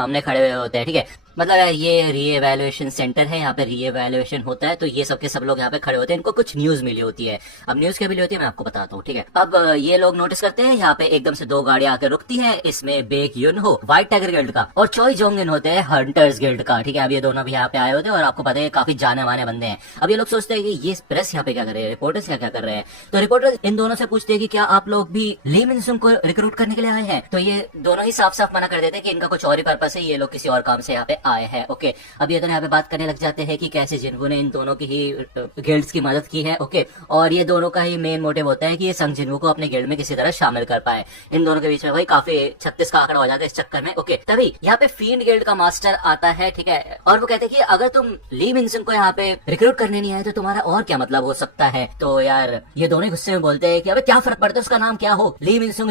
सामने खड़े हुए होते हैं, ठीक है। मतलब यार ये रीएवैल्यूएशन सेंटर है, यहाँ पे रीएवैल्यूएशन होता है, तो ये सब के सब लोग यहाँ पे खड़े होते हैं, इनको कुछ न्यूज मिली होती है। अब न्यूज क्या मिली होती है मैं आपको बताता हूँ, ठीक है। अब ये लोग नोटिस करते हैं यहाँ पे एकदम से दो गाड़ियां आकर रुकती है, इसमें बेक युन हो व्हाइट टाइगर गिल्ड का और चॉय जोंगिन होते हैं हंटर्स गिल्ड का, ठीक है। अब ये दोनों भी यहाँ पे आए होते हैं और आपको पता है काफी जाने माने बंदे हैं। अब ये लोग सोचते हैं कि ये प्रेस यहाँ पे क्या कर रहे हैं, रिपोर्टर्स क्या कर रहे हैं। तो रिपोर्टर इन दोनों से पूछते हैं कि क्या आप लोग भी ली मिनसुंग को रिक्रूट करने के लिए आए हैं। तो ये दोनों ही साफ साफ मना कर देते हैं कि इनका कुछ और ही पर्पस है, ये लोग किसी और काम से यहाँ पे आए हैं। ओके, अब ये दोनों यहाँ पे बात करने लग जाते हैं कि कैसे जिन्वू ने इन दोनों की ही गिल्ड्स की मदद की है। ओके, और ये दोनों का ही मेन मोटिव होता है कि ये संग जिन्वू को अपने गिल्ड में किसी तरह शामिल कर पाए। इन दोनों के बीच में भाई काफी 36 का आंकड़ा हो जाता है इस चक्कर में। ओके, तभी यहाँ पे फील्ड गिल्ड का मास्टर आता है, ठीक है, और वो कहते हैं कि अगर तुम ली मिनसुंग को यहाँ पे रिक्रूट करने नहीं आए तो तुम्हारा और क्या मतलब हो सकता है। तो यार ये दोनों गुस्से में बोलते हैं कि अबे क्या फर्क पड़ता है उसका नाम क्या हो, ली मिनसुंग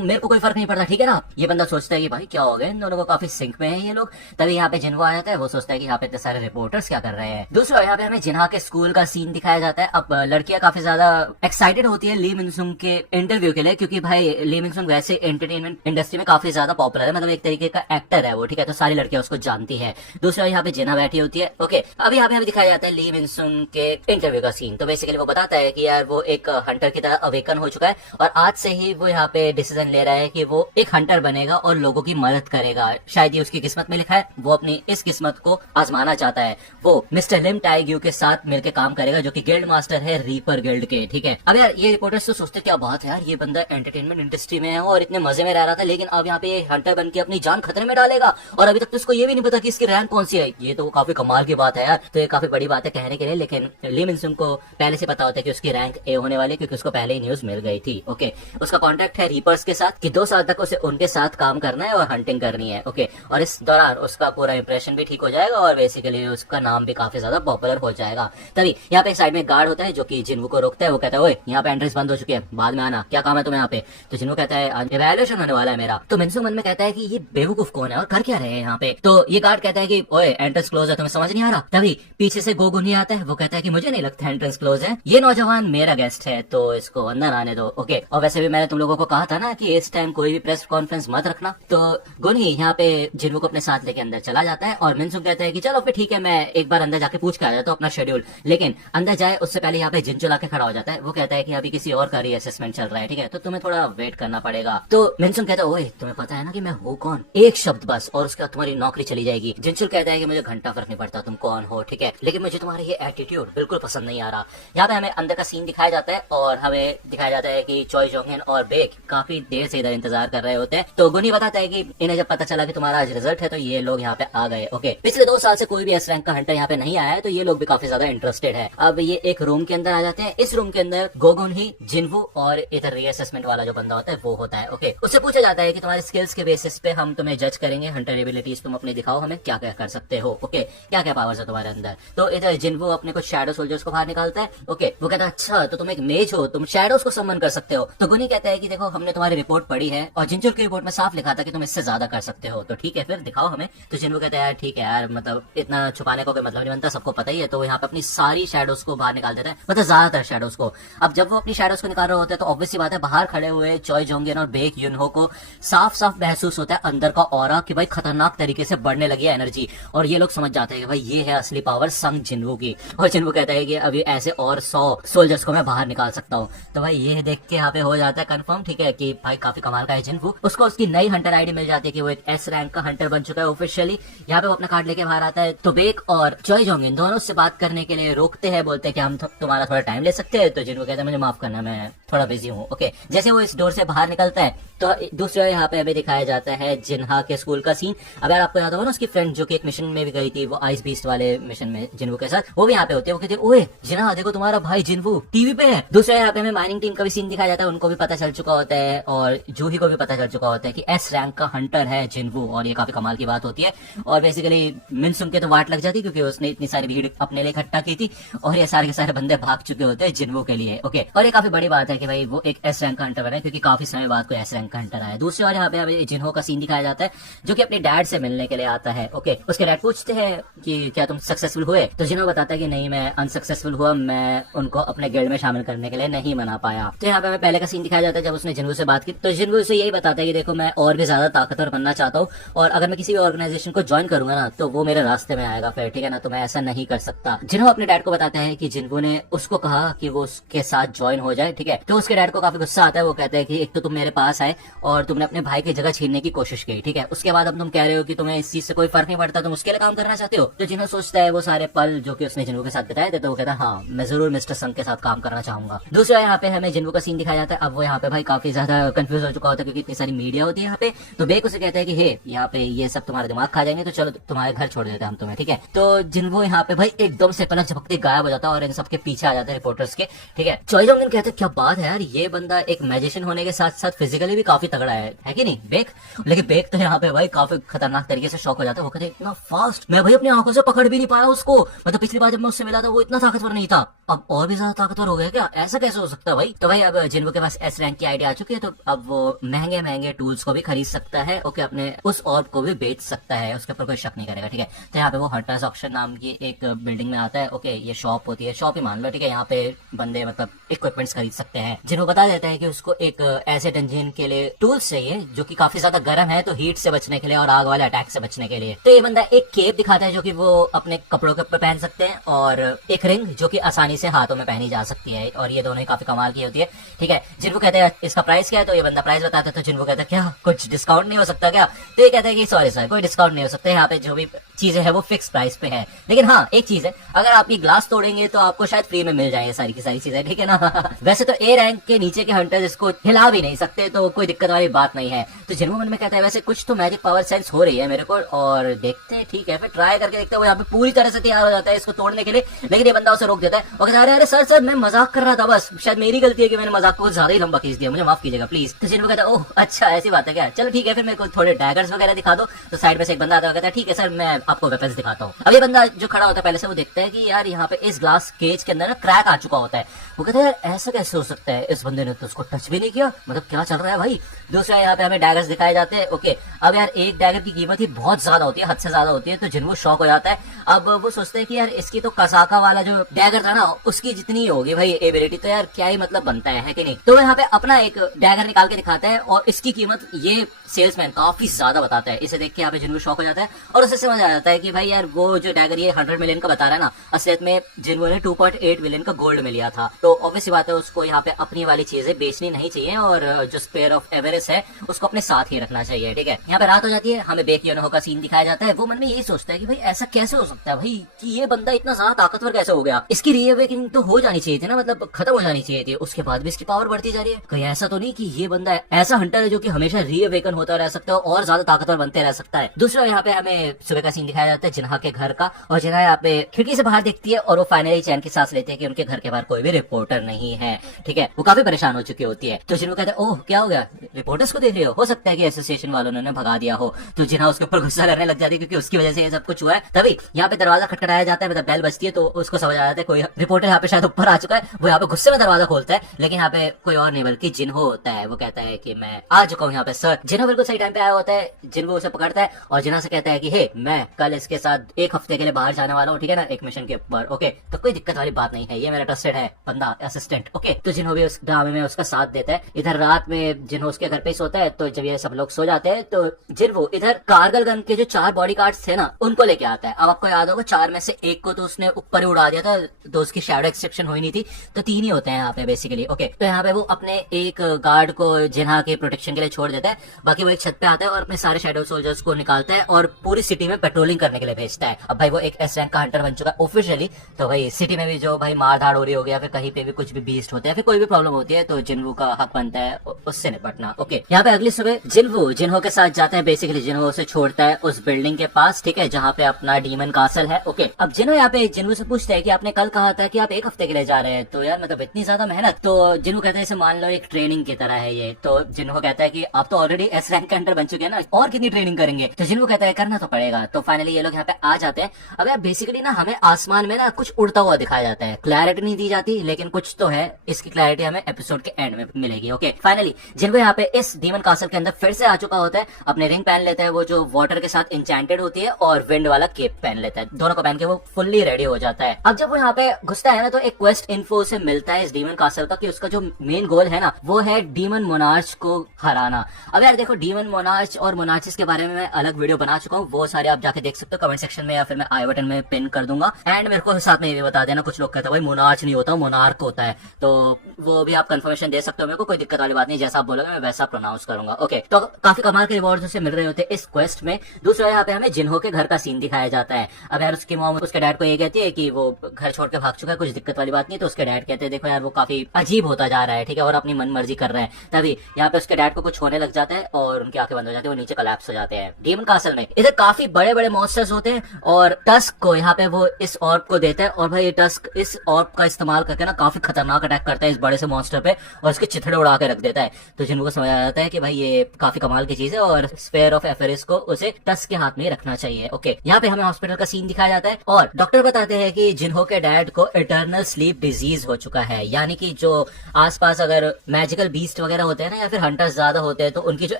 मेरे को कोई फर्क नहीं पड़ता, ठीक है ना। ये बंदा सोचता है कि भाई क्या हो गया, इन दोनों को काफी सिंक में है ये लोग। तभी यहाँ पे जिन्वू आ जाता है, वो सोचता है कि यहाँ पे इतने सारे रिपोर्टर्स क्या कर रहे हैं। दूसरा यहाँ पे हमें जिन्हा के स्कूल का सीन दिखाया जाता है। अब लड़कियां काफी ज्यादा एक्साइटेड होती है ली मिनसुंग के इंटरव्यू के लिए, क्योंकि भाई ली मिनसुंग वैसे एंटरटेनमेंट इंडस्ट्री में काफी ज्यादा पॉपुलर है, मतलब एक तरीके का एक्टर है वो, ठीक है, तो सारी लड़कियां उसको जानती है। दूसरा यहाँ पे जिन्हा बैठी होती है। ओके, अब यहाँ पे हमें दिखाया जाता है ली मिनसुंग के इंटरव्यू का सीन। तो बेसिकली वो बताता है कि यार वो एक हंटर की तरह अवेकन हो चुका है और आज से ही वो यहाँ पे डिसीजन ले रहा है कि वो एक हंटर बनेगा और लोगों की मदद करेगा। शायद ये उसकी किस्मत में लिखा है, वो अपनी इस किस्मत को आजमाना चाहता है। वो मिस्टर लिम टाइग्यू के साथ मिलकर काम करेगा, जो कि गिल्ड मास्टर है रीपर गिल्ड के, ठीक है। अब यार ये रिपोर्टर्स तो सोचते क्या बात है यार, ये बंदा एंटरटेनमेंट इंडस्ट्री में है और इतने मजे में रह रहा था, लेकिन अब यहाँ पे हंटर बन के अपनी जान खतरे में डालेगा और अभी तक तो इसको ये भी नहीं पता कि इसकी रैंक कौन सी है। ये तो काफी कमाल की बात है यार, तो ये काफी बड़ी बात है कहने के लिए। लेकिन ली मिनसुंग को पहले से पता होता है कि उसकी रैंक ए होने वाली है, क्योंकि उसको पहले ही न्यूज मिल गई थी। ओके, उसका कॉन्ट्रैक्ट है रीपर्स के साथ कि 2 साल तक उसे उनके साथ काम करना है और हंटिंग करनी है। ओके, और इस दौरान उसका पूरा इंप्रेशन भी ठीक हो जाएगा और बेसिकली उसका नाम भी काफी ज्यादा पॉपुलर हो जाएगा। तभी यहाँ पे साइड में गार्ड होता है जो कि जिन्वू को रोकता है। वो कहता है ओए यहाँ पे एंट्रेंस बंद हो चुकी है, बाद में आना, क्या काम है तुम्हें यहाँ पे। तो जिन्वू कहता है इवैल्यूएशन होने वाला है मेरा। तो मिनसुंग मन में कहता है कि ये बेवकूफ कौन है और कर क्या रहे हैं यहाँ पे। तो ये गार्ड कहता है कि ओए एंट्रेंस क्लोज है, तुम्हें समझ नहीं आ रहा। तभी पीछे से गोगुन ही आता है, वो कहता है कि मुझे नहीं लगता एंट्रेंस क्लोज है, ये नौजवान मेरा गेस्ट है तो इसको अंदर आने दो। ओके, और वैसे भी मैंने तुम लोगों को कहा था ना कि इस टाइम कोई भी प्रेस कॉन्फ्रेंस मत रखना। तो गुन ही यहाँ पे जिन्वू को अपने साथ लेके अंदर चला जाता है और मिनसुंग कहता है कि चलो फिर ठीक है, मैं एक बार अंदर जाके पूछ के आ जाता हूँ अपना शेड्यूल। लेकिन अंदर जाए उससे पहले यहाँ पे जिनचो लाके खड़ा हो जाता है। वो कहता है कि अभी किसी और का रीअसेसमेंट चल रहा है, ठीक है, तो तुम्हें थोड़ा वेट करना पड़ेगा। तो मिनसुंग कहता है ओए तुम्हें पता है ना कि मैं हूँ कौन, एक शब्द बस और उसके बाद तुम्हारी नौकरी चली जाएगी। जिनचुल कहता है कि मुझे घंटा फर्क नहीं पड़ता तुम कौन हो, ठीक है, लेकिन मुझे तुम्हारा ये एटीट्यूड बिल्कुल पसंद नहीं आ रहा। यहाँ पे हमें अंदर का सीन दिखाया जाता है और हमें दिखाया जाता है कि चॉय जोंगन और बेक काफी देर से इधर इंतजार कर रहे होते हैं। तो गुनी बताता है कि इन्हें जब पता चला कि तुम्हारा आज रिजल्ट है तो ये लोग यहाँ पे आ गए। ओके, पिछले 2 साल से कोई भी एस रैंक का हंटर यहाँ पे नहीं आया है, तो ये लोग भी काफी ज्यादा इंटरेस्टेड है। अब ये एक रूम के अंदर आ जाते हैं। इस रूम के अंदर गोगुन ही, जिन्वू और इधर रीअसेसमेंट वाला जो बंदा होता है वो होता है। ओके, उससे पूछा जाता है कि तुम्हारे स्किल्स के बेसिस पे हम तुम्हें जज करेंगे, हंटर एबिलिटीज तुम अपनी दिखाओ, हमें क्या क्या कर सकते हो। ओके, क्या क्या पावर्स है तुम्हारे अंदर। तो इधर जिन्वू अपने कुछ शैडो सोल्जर्स को बाहर निकालता है। ओके, वो कहता है अच्छा तो तुम एक मेज हो, तुम शैडोज को समन कर सकते हो। तो गुनी कहता है कि देखो हमने तुम्हारी रिपोर्ट पढ़ी है और जिनचुल की रिपोर्ट में साफ लिखा था कि तुम इससे ज्यादा कर सकते हो, तो ठीक है फिर दिखाओ हमें। तो जिन्वू कहता है यार ठीक है यार, मतलब इतना छुपाने को कोई मतलब नहीं बनता, सबको पता ही है। तो यहाँ पे अपनी सारी शैडोज को बाहर निकाल देता है, मतलब ज्यादातर शैडोज को। अब जब वो अपनी शैडोज को निकाल रहे होते हैं तो ऑब्वियस सी बात है बाहर खड़े हुए चॉय जोंगिन और बेक युनहो को साफ साफ महसूस होता है अंदर का ऑरा कि भाई खतरनाक तरीके से बढ़ने लगी है एनर्जी। और ये लोग समझ जाते हैं कि भाई ये है असली पावर संग जिन्वू की। और जिन्वू कहता है कि अभी ऐसे और 100 सोल्जर्स को मैं बाहर निकाल सकता हूँ। तो भाई ये देख के यहाँ पे हो जाता है कंफर्म, ठीक है, कि भाई काफी कमाल का है जिन्वू। उसको उसकी नई हंटर आईडी मिल जाती है कि वो एक एस रैंक का हंटर बन चुका है ऑफिशियली। यहाँ पे वो अपना कार्ड लेके बाहर आता है। तो बेक और चॉय जोंगिन दोनों उससे बात करने के लिए रोकते हैं, बोलते हैं कि हम तुम्हारा थोड़ा टाइम ले सकते हैं। तो जिन्वू कहता है मुझे माफ करना, मैं थोड़ा बिजी हूँ। ओके, जैसे वो इस डोर से बाहर निकलता है तो दूसरा यहाँ पे हमें दिखाया जाता है जिन्हा के स्कूल का सीन। अब यार आपको याद होगा ना उसकी फ्रेंड जो कि एक मिशन में भी गई थी, वो आइस बीस्ट वाले मिशन में जिन्वू के साथ, वो भी यहाँ पे होती है। वो कहते हैं ओए जिन्हा देखो तुम्हारा भाई जिन्वू टीवी पे है। दूसरा यहाँ पे हमें माइनिंग टीम का भी सीन दिखाया जाता है, उनको भी पता चल चुका होता है और जूही को भी पता चल चुका होता है कि एस रैंक का हंटर है जिन्वू। और ये काफी कमाल की बात होती है। और बेसिकली मिन सुन के तो वाट लग जाती क्योंकि उसने इतनी सारी भीड़ अपने लिए इकट्ठा की थी और ये सारे के सारे बंदे भाग चुके होते हैं जिन्वो के लिए। ओके, और ये काफी बड़ी बात है कि भाई वो एक एस रैंक का हंटर बना है क्योंकि काफी समय बाद कोई एस रैंक का हंटर आया। दूसरी ओर यहाँ पे हमें जिन्हो का सीन दिखाया जाता है जो कि अपने डैड से मिलने के लिए आता है। ओके, उसके डैड पूछते हैं कि क्या तुम सक्सेसफुल हुए, तो जिन्हो बताता है कि नहीं मैं अनसक्सेसफुल हुआ, मैं उनको अपने गिल्ड में शामिल करने के लिए नहीं मना पाया। तो यहाँ पे हमें पहले का सीन दिखाया जाता है जब उसने जिन्हो से बात की, तो जिन्हो उसे यही बताता है कि देखो मैं और भी ज्यादा ताकतवर बनना चाहता हूँ और अगर मैं किसी भी ऑर्गेनाइजेशन को ज्वाइन करूंगा ना तो वो मेरे रास्ते में आएगा फिर, ठीक है ना, तो मैं ऐसा नहीं कर सकता। जिन्हो अपने डैड को बताता है कि जिन्हो ने उसको कहा कि वो उसके साथ ज्वाइन हो जाए, ठीक है, तो उसके डैड को काफी गुस्सा आता है। वो कहते हैं कि एक तो तुम मेरे पास आए और तुमने अपने भाई की जगह छीनने की कोशिश की, ठीक है, उसके बाद अब तुम कह रहे हो कि तुम्हें इस चीज से कोई फर्क नहीं पड़ता, तुम उसके लिए काम करना चाहते हो। तो जिन्हो सोचता है वो सारे पल जो कि उसने जिन्हो के साथ बिताए थे, तो वो कहता है हाँ मैं जरूर मिस्टर संग के साथ काम करना चाहूंगा। दूसरा यहाँ पे हमें जिन्हो का सीन दिखाया जाता है। अब वो यहाँ पे भाई काफी ज्यादा कंफ्यूज हो चुका होता है क्योंकि इतनी सारी मीडिया होती है यहाँ पे। तो बेक उसे कहता है कि हे यहाँ पे ये सब तुम्हारा दिमाग खा जाएंगे तो चलो तुम्हारे घर छोड़ देते हैं हम तुम्हें, ठीक है। तो जिन्हो यहाँ पे भाई एकदम से पलक झपकते गायब हो जाता है और इन सबके पीछे आ जाते हैं रिपोर्टर्स के, ठीक है। चोई जोंगिन कहते हैं क्या बात है यार, ये बंदा एक मैजिशियन होने के साथ साथ फिजिकली भी काफी तगड़ा है कि नहीं बेक। लेकिन बेक तो यहाँ पे भाई काफी खतरनाक तरीके से शॉक हो जाता है। वो कहते इतना फास्ट मैं भाई अपनी आंखों से पकड़ भी नहीं पाया उसको, मतलब पिछली बार जब मैं उससे मिला था वो इतना ताकतवर नहीं था, अब और भी ज्यादा ताकतवर हो गया क्या, ऐसा कैसे हो सकता है भाई। तो भाई अब जिन्हो के पास एस रैंक की आइडिया आ चुकी है तो अब वो महंगे महंगे टूल्स को भी खरीद सकता है। ओके, अपने उस ऑर्ब को भी बेच सकता है, उसके ऊपर कोई शक नहीं करेगा, ठीक है। तो यहाँ पे वो हंटर्स ऑक्शन नाम की एक बिल्डिंग में आता है। ओके, ये शॉप होती है, शॉप ही मान लो, ठीक है। यहाँ पे बंदे मतलब इक्विपमेंट्स खरीद सकते हैं। जिन्हों बता देता है कि उसको एक एसिड इंजन के लिए टूल्स चाहिए जो कि काफी ज्यादा गर्म है, तो हीट से बचने के लिए और आग वाले अटैक से बचने के लिए। तो ये बंदा एक केप दिखाता है जो कि वो अपने कपड़ों के ऊपर पहन सकते हैं और एक रिंग जो कि आसानी से हाथों में पहनी जा सकती है, और ये दोनों ही काफी कमाल की होती है, ठीक है। जिनको कहते हैं इसका प्राइस क्या है, तो ये बंदा प्राइस बताता है। तो जिनको कहता है क्या कुछ डिस्काउंट नहीं हो सकता क्या, तो ये कहता है कि सॉरी सर कोई डिस्काउंट नहीं हो सकता, यहाँ पे जो भी चीजें हैं वो फिक्स प्राइस पे है। लेकिन हाँ एक चीज है, अगर आप ये ग्लास तोड़ेंगे तो आपको शायद फ्री में मिल जाए सारी की सारी चीजें, ठीक है ना। वैसे तो ए रैंक के नीचे के हंटर्स इसको हिला भी नहीं सकते, तो कोई दिक्कत वाली बात नहीं है। तो जिन्हों मन में कहता है वैसे कुछ तो मैजिक पावर सेंस हो रही है मेरे को, और देखते हैं, ठीक है, फिर ट्राई करके देखते हैं। वो यहाँ पे पूरी तरह से तैयार हो जाता है इसको तोड़ने के लिए, लेकिन ये बंदा उसे रोक देता है और कहता है अरे सर सर मैं मजाक कर रहा था, बस शायद मेरी गलती है कि मैंने मजाक को ज्यादा ही लंबा खींच दिया, मुझे माफ कीजिएगा प्लीज। तो जिन्हों कहता है ओह अच्छा ऐसी बात है क्या, चलो ठीक है फिर मेरे को थोड़े डैगर्स वगैरह दिखा दो। तो साइड में से एक बंदा आता है, कहता है ठीक है सर मैं आपको वेपन्स दिखाता हूँ। अब ये बंदा जो खड़ा होता है पहले से वो देखता है कि यार यहाँ पे इस ग्लास केज के अंदर ना क्रैक आ चुका होता है। वो कहता है यार ऐसा कैसे हो सकता है, इस बंदे ने तो उसको टच भी नहीं किया, मतलब क्या चल रहा है भाई। दूसरा यहाँ पे हमें डैगर्स दिखाए जाते हैं। ओके, अब यार एक डैगर की कीमत ही बहुत ज्यादा होती है, हद से ज्यादा होती है, तो जिन्हों शौक हो जाता है। अब वो सोचते हैं कि यार इसकी तो कसाका वाला जो डैगर था ना उसकी जितनी होगी भाई एबिलिटी, तो यार क्या ही मतलब बनता है कि नहीं। तो यहाँ पे अपना एक डैगर निकाल के दिखाता है और इसकी कीमत ये सेल्समैन काफी ज्यादा बताता है। इसे देख के यहाँ पे जिन्हों शौक हो जाता है और उसे समझ आ जाता है कि भाई यार वो जो डैगर ये 100 मिलियन का बता रहा है ना, असलियत में जिन्हों ने 2.8 मिलियन का गोल्ड में लिया था। तो ऑब्वियस बात है उसको यहाँ पे अपनी वाली चीजें बेचनी नहीं चाहिए और जो स्पेयर ऑफ एवरेस्ट है उसको अपने साथ ही रखना चाहिए, ठीक है। यहाँ पे रात हो जाती है, हमें बेक योनहो का सीन दिखाया जाता है। वो मन में यही सोचता है कि भाई ऐसा कैसे हो सकता है भाई कि ये बंदा इतना ज्यादा ताकतवर कैसे हो गया, इसकी रीअवेकनिंग तो हो जानी चाहिए थी ना, मतलब खत्म हो जानी चाहिए थी, उसके बाद भी इसकी पावर बढ़ती जा रही है। कहीं ऐसा तो नहीं कि ये बंदा ऐसा हंटर है जो कि हमेशा रीअवेकन होता रह सकता है और ज्यादा ताकतवर बनते रह सकता है। दूसरा यहाँ पे हमें सुबह का सीन दिखाया जाता है जिन्हा के घर का, और जिन्हा यहाँ पे खिड़की से बाहर देखती है और वो फाइनली चैन की सांस लेती है कि उनके घर के बाहर कोई भी रिपोर्टर नहीं है, ठीक है। वो काफी परेशान हो चुकी होती है। तो जिन्हों कहते हैं ओह क्या हो गया, रिपोर्टर्स को देख रहे हो सकता है कि एसोसिएशन वालों ने भगा दिया हो। तो जिन्हा उसके ऊपर गुस्सा करने लग जाती है क्योंकि उसकी वजह से ये सब कुछ हुआ है। तभी यहाँ पे दरवाजा खटखटाया जाता है, मतलब बेल बजती है, तो उसको समझ आ जाता है कोई रिपोर्टर यहाँ पे शायद ऊपर आ चुका है। वो यहाँ पे गुस्से में दरवाजा खोलता है, लेकिन यहाँ पे कोई और नहीं बल्कि जिन्हो होता है। वो कहता है कि मैं आ चुका हूँ यहाँ पे सर। जिन्हो बिल्कुल सही टाइम पे आया होता है। जिन्हो उसे पकड़ता है और जिन्हा से कहता है कि हे मैं कल इसके साथ 1 हफ्ते के लिए बाहर जाने वाला हूँ, ठीक है ना, एक मिशन के ऊपर। ओके, तो कोई दिक्कत वाली बात नहीं है, ये मेरा ट्रस्टेड है बंदा असिस्टेंट। ओके, तो जिन्हो भी उस ड्रामे में उसका साथ देता है। इधर रात में जिन्हो उसके घर पे सोता है, तो जब ये सब लोग सो जाते हैं तो जिन्हो इधर कारगिल गन के जो 4 बॉडी गार्ड्स थे ना उनको लेके आता है। अब आपको याद होगा 4 में से एक को तो उसने ऊपर ही उड़ा दिया था, तो उसकी शैडो एक्सेप्शन हुई नहीं थी, तो 3 ही होते हैं यहाँ पे बेसिकली। ओके, तो यहाँ पे वो अपने एक गार्ड को जिन्हा के प्रोटेक्शन के लिए छोड़ देता है, बाकी वो एक छत पे आता है और अपने सारे शैडो सोल्जर्स को निकालता है और पूरी सिटी में पेट्रोलिंग करने के लिए भेजता है। अब भाई वो एक एस रैंक का हंटर बन चुका है ऑफिशियली, तो भाई सिटी में भी जो भाई मार धाड़ हो रही हो गया, फिर कहीं पे भी कुछ भी बीस्ट होते हैं, फिर कोई भी प्रॉब्लम होती है, तो जिन्हो का हक बनता है उससे निपटना। ओके, यहाँ पे अगली सुबह जिन्हो के साथ जाता है, बेसिकली जिन्हो उसे छोड़ता है उस बिल्डिंग के पास, ठीक है, जहाँ पे अपना डीमन कासल है। ओके, अब जिन्हो यहाँ पे जिन्हो से पूछता है कि आपने कल कहा था कि आप 1 हफ्ते के लिए जा रहे हैं, तो यार मतलब इतनी ज्यादा मेहनत। तो जिन्हो कहता है इसे मान लो एक ट्रेनिंग की तरह है ये। तो जिन्हो कहता है कि आप तो ऑलरेडी एस रैंक के अंडर बन चुके हैं ना, और कितनी ट्रेनिंग करेंगे। तो जिन्हो कहता है करना तो पड़ेगा। तो फाइनली ये लोग यहाँ पे आ जाते हैं। अब यार बेसिकली ना हमें आसमान में ना कुछ उड़ता हुआ दिखाया जाता है, क्लैरिटी नहीं दी जाती लेकिन कुछ तो है, इसकी क्लैरिटी हमें एपिसोड के एंड में मिलेगी। ओके फाइनली जिनको यहाँ पे इस डीमन कासल के अंदर फिर से आ चुका होता है, अपने रिंग पहन लेता है वो जो वाटर के साथ इंचेंटेड होती है, और विंड वाला केप पहन लेता है। दोनों को पहन के वो फुल्ली रेडी हो जाता है। अब जब वो यहाँ पे घुसता है ना तो एक क्वेस्ट इन्फो से मिलता है इस डीमन कासल का कि उसका जो मेन गोल है ना वो है डीमन मोनार्च को हराना। अब यार देखो डीमन मोनार्च और मोनार्चिस के बारे में मैं अलग वीडियो बना चुका हूँ, वो सारे आप जाके देख सकते हो कमेंट सेक्शन में या फिर मैं आई बटन में पिन कर दूंगा। एंड मेरे को साथ में ये भी बता देना, कुछ लोग कहते हैं भाई मोनार्च नहीं होता मोनार्क होता है, तो वो भी आप कंफर्मेशन दे सकते हो मेरे को, कोई दिक्कत वाली बात नहीं, जैसा आप बोलोगे मैं वैसा प्रोनाउंस करूंगा। ओके तो काफी कमाल के रिवॉर्ड्स उसे मिल रहे होते हैं इस क्वेस्ट में। दूसरा यहाँ पे हमें जिन्हो के घर का सीन दिखाया जाता है। अब यार उसकी मॉम उसके डैड को ये कहती है कि वो घर छोड़ के भाग चुका है, कुछ दिक्कत वाली बात नहीं, तो उसके डैड कहते हैं देखो यार वो काफी अजीब होता जा रहा है, ठीक है, और अपनी मन मर्जी कर रहे हैं। तभी यहाँ पे उसके डैड को कुछ होने लग जाता है और उनकी आंखें बंद हो जाती है, वो नीचे कोलैप्स हो जाते हैं। डीमन कासल में इधर काफी बड़े बड़े मॉन्स्टर्स होते हैं और टस्क को यहाँ पे वो इस ऑर्ब को देता है, और भाई ये टस्क इस ऑर्ब का इस्तेमाल करके ना काफी खतरनाक अटैक करता है इस बड़े से मॉन्स्टर पे और उसके चिथड़े उड़ा के रख देता है। तो जिनको समझ आ जाता है कि भाई ये काफी कमाल की चीज है और स्फेयर ऑफ एफेरिस को उसे टस्क के हाथ में रखना चाहिए। ओके यहाँ पे हमें हॉस्पिटल का सीन दिखाया जाता है और डॉक्टर बताते हैं कि जिन्हो के डैड को इटर्नल स्लीप डिजीज हो चुका है, यानी कि जो आसपास अगर मैजिकल बीस्ट वगैरह होते हैं ना या फिर हंटर्स ज्यादा होते हैं तो उनकी जो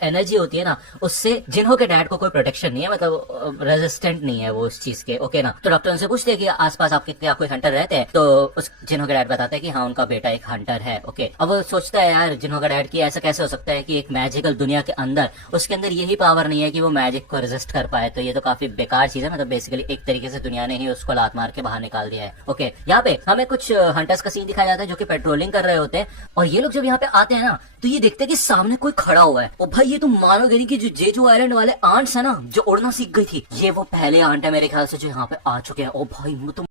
एनर्जी होती है ना उससे जिन्हो के डैड को कोई प्रोटेक्शन नहीं है, मतलब रेजिस्टेंट नहीं है वो उस चीज के। ओके ना, तो डॉक्टर उनसे पूछते हैं कि आसपास आपके क्या कोई हंटर रहते हैं, तो उस जिन्हो के डैड बताते हैं कि हाँ उनका बेटा एक हंटर है। ओके अब वो सोचता है यार जिन्हो का डैड की ऐसा कैसे हो सकता है कि एक मैजिकल दुनिया के अंदर उसके अंदर यही पावर नहीं है कि वो मैजिक को रेजिस्ट कर पाए, तो ये तो काफी बेकार चीज है, मतलब बेसिकली एक तरीके से दुनिया ने ही उसको लात मार के बाहर निकाल दिया है। ओके यहाँ पे हमें कुछ हंटर्स का सीन दिखाया जाता है जो कि पेट्रोलिंग कर रहे होते हैं और ये लोग जब यहाँ पे आते हैं ना तो ये देखते हैं कि सामने कोई खड़ा हुआ है। और भाई ये तुम मानोगे नहीं कि जो जेजू आइलैंड वाले आंट्स है ना जो उड़ना सीख गई थी, ये वो पहले आंट है मेरे ख्याल से जो यहाँ पे आ चुके हैं। ओ भाई तुम